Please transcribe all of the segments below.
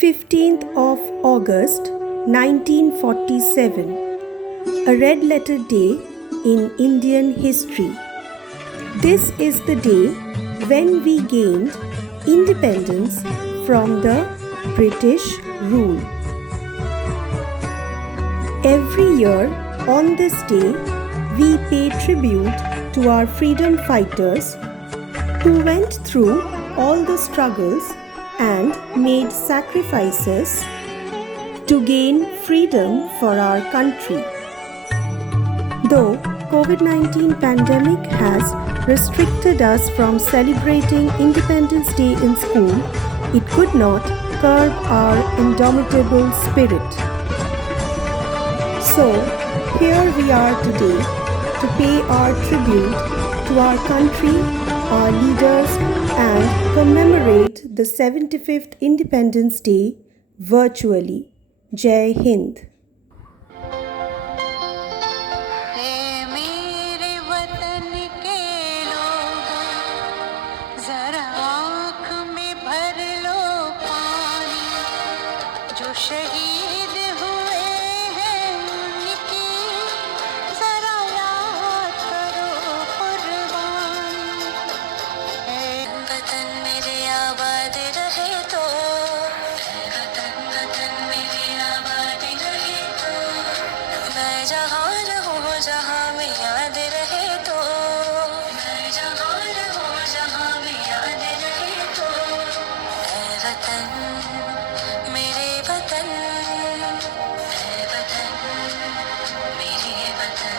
15th of August 1947, a red letter day in Indian history. This is the day when we gained independence from the British rule. Every year on this day, we pay tribute to our freedom fighters who went through all the struggles and made sacrifices to gain freedom for our country. Though COVID-19 pandemic has restricted us from celebrating Independence Day in school, it could not curb our indomitable spirit. So, here we are today to pay our tribute to our country, our leaders, and commemorate the 75th Independence Day virtually. Jai Hind. शहीद हुए हैं उनकी जरा याद करो कुर्बानी। वतन मेरे आबाद रहे तो, वतन मेरे आबाद रहे तो, मैं जहाँ रहूँ जहाँ में याद रहे तो, मैं जहाँ रहूँ जहाँ में याद रहे तो, वतन मेरे वतन, वतन मेरे वतन।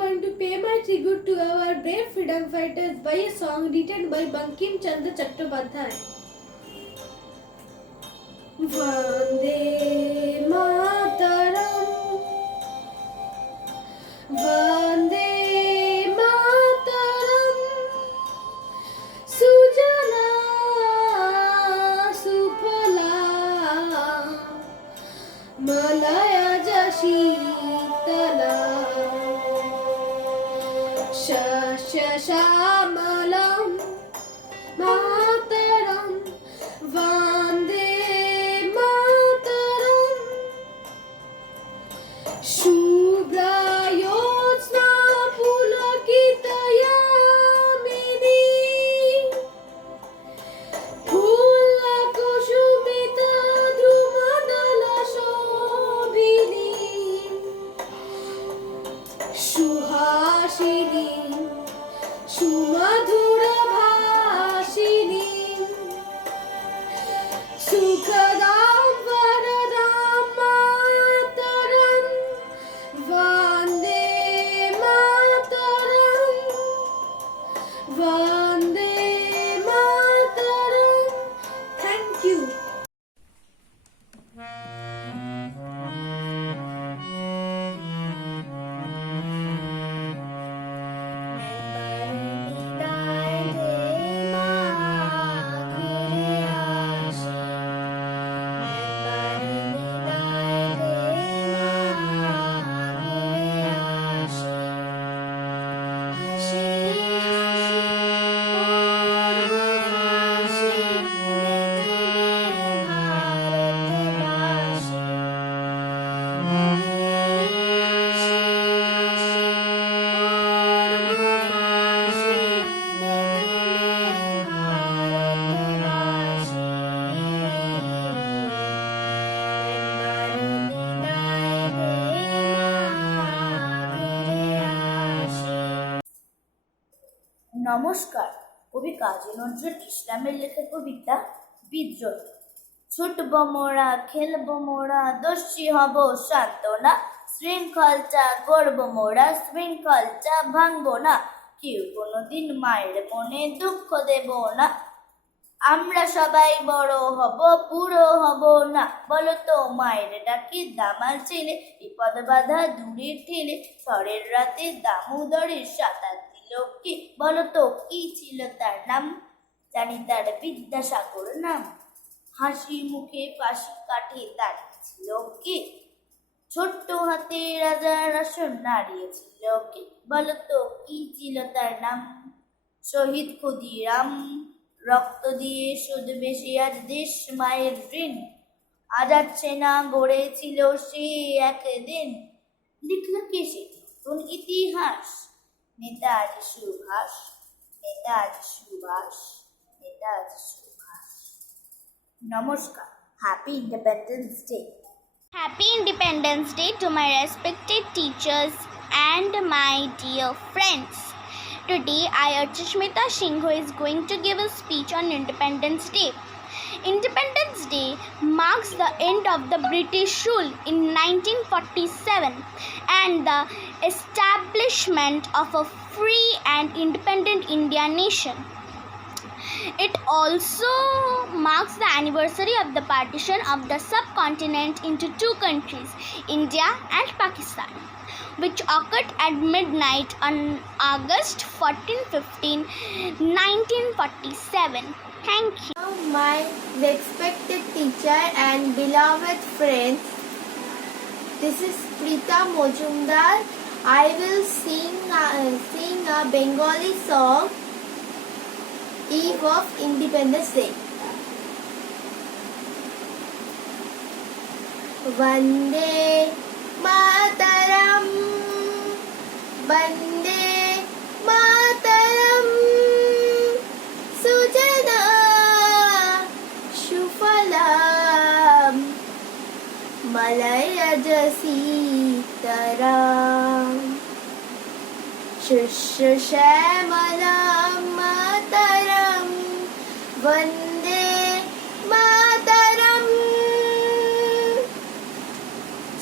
Going to pay my tribute to our brave freedom fighters by a song written by Bankim Chandra Chattopadhyay. Vande Mataram, Vande Mataram, Sujala Supala, Malaya Jashitala. Shashamalam Mataram Vande Mataram Shubra Yotsna Pulakitayamini Phula Kushumita Drumadala Shobhini Shuhashini Sumadhura Bhashini Sukhadam Varadam Mataram Vande Mataram Vande Mataram. Thank you. নমস্কার। কবি কাজী নজরুল ইসলামের লেখা কবিতা বিদ্রোহ। ছুটব মোরা, খেলব মোরা, দস্যি হব শান্ত না, শৃঙ্খলটা গড়ব মোরা, শৃঙ্খলটা ভাঙব না, কেউ কোনোদিন মায়ের মনে দুঃখ দেব না। আমরা সবাই বড় হব, বুড়ো হব না, বলো তো মায়ের ডাকি দামাল ছেলে, বিপদ বাধা দূরে ঠেলে, ঝড়ের রাতে দামোদরের সাঁতার দিল কি, বলো তো কি ছিল তার নাম? জানি তার বিদ্যাসাগর নাম। হাসি মুখে ফাঁসি কাঠে দাঁড়িয়েছিল কি, ছোট্ট হাতে রাজার আসন নাড়িয়েছিল কি, বলো তো কি ছিল তার নাম? শহীদ ক্ষুদিরাম। রক্ত দিয়ে শুধবে সে আজ দেশ মায়ের ঋণ, আজাদ সেনা গড়েছিল সে একদিন, লিখল কে সে নতুন ইতিহাস? নেতাজি সুভাষ, নেতাজি সুভাষ, নেতাজি সুভাষ। নমস্কার। Happy independence day. Happy Independence Day to my respected teachers and my dear friends. Today, I, Archishmita Singh, who is going to give a speech on Independence Day. Independence Day marks the end of the British rule in 1947 and the establishment of a free and independent India nation. It also marks the anniversary of the partition of the subcontinent into two countries, India and Pakistan, which occurred at midnight on August 14-15, 1947. Thank you. Now, my respected teacher and beloved friends, this is Prita Mojumdar. I will sing a Bengali song, Eve of Independence Day. Vande Mataram, Vande Mataram, Sujana Shufalam, Malaya Jasitaram, Shushamalam Mataram, Vande Mataram,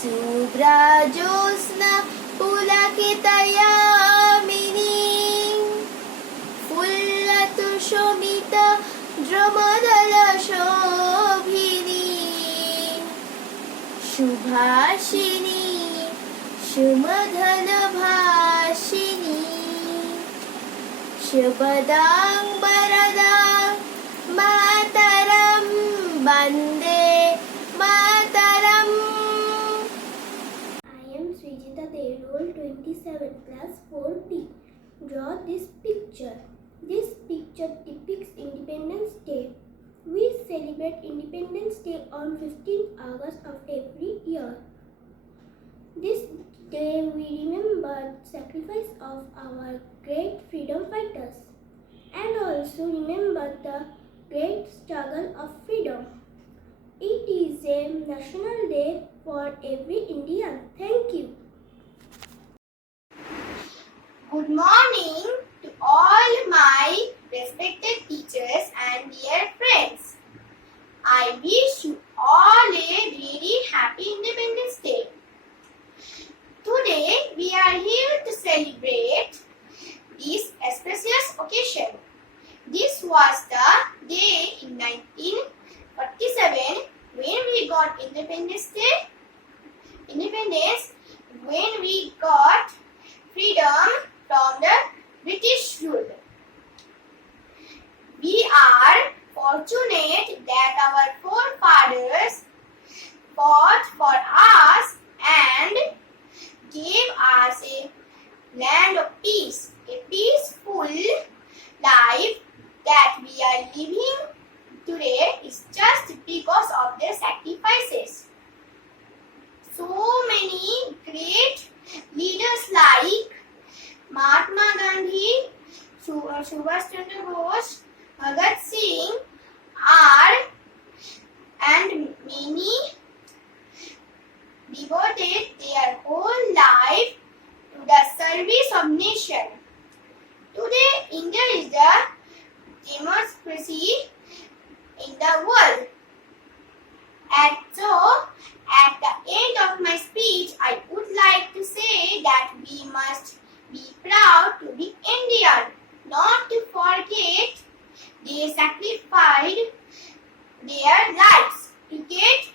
Subrajosna Pulakitayamini, Fullatu Shomita Dramadala Shobhini, Shubhashini Shumadhala Bhashini, Shubhadang Baradang Mataram, Bande Mataram. I am Srijita Dey, roll 27, class 4B. Draw this picture. This picture depicts Independence Day. We celebrate Independence Day on 15th August of every year. This day we remember the sacrifice of our great freedom fighters and also remember the great struggle of freedom. It is a national day for every Indian. Thank you. Good morning to all my respected teachers and dear friends. I wish you all a very happy Independence Day. Today we are here to celebrate this auspicious occasion. This was the day in 1947 when we got Independence, when we got freedom from the British rule. We are fortunate that our forefathers fought for us and gave us a land of peace, a peaceful life that we are living today is just because of their sacrifices. So many great leaders like Mahatma Gandhi, Subhash Chandra Bose, Bhagat Singh are and many devoted their whole life to the service of nation. Today, India is the democracy in the world. And so, at the end of my speech, I would like to say that we must be proud to be Indian, not to forget they sacrificed their lives to get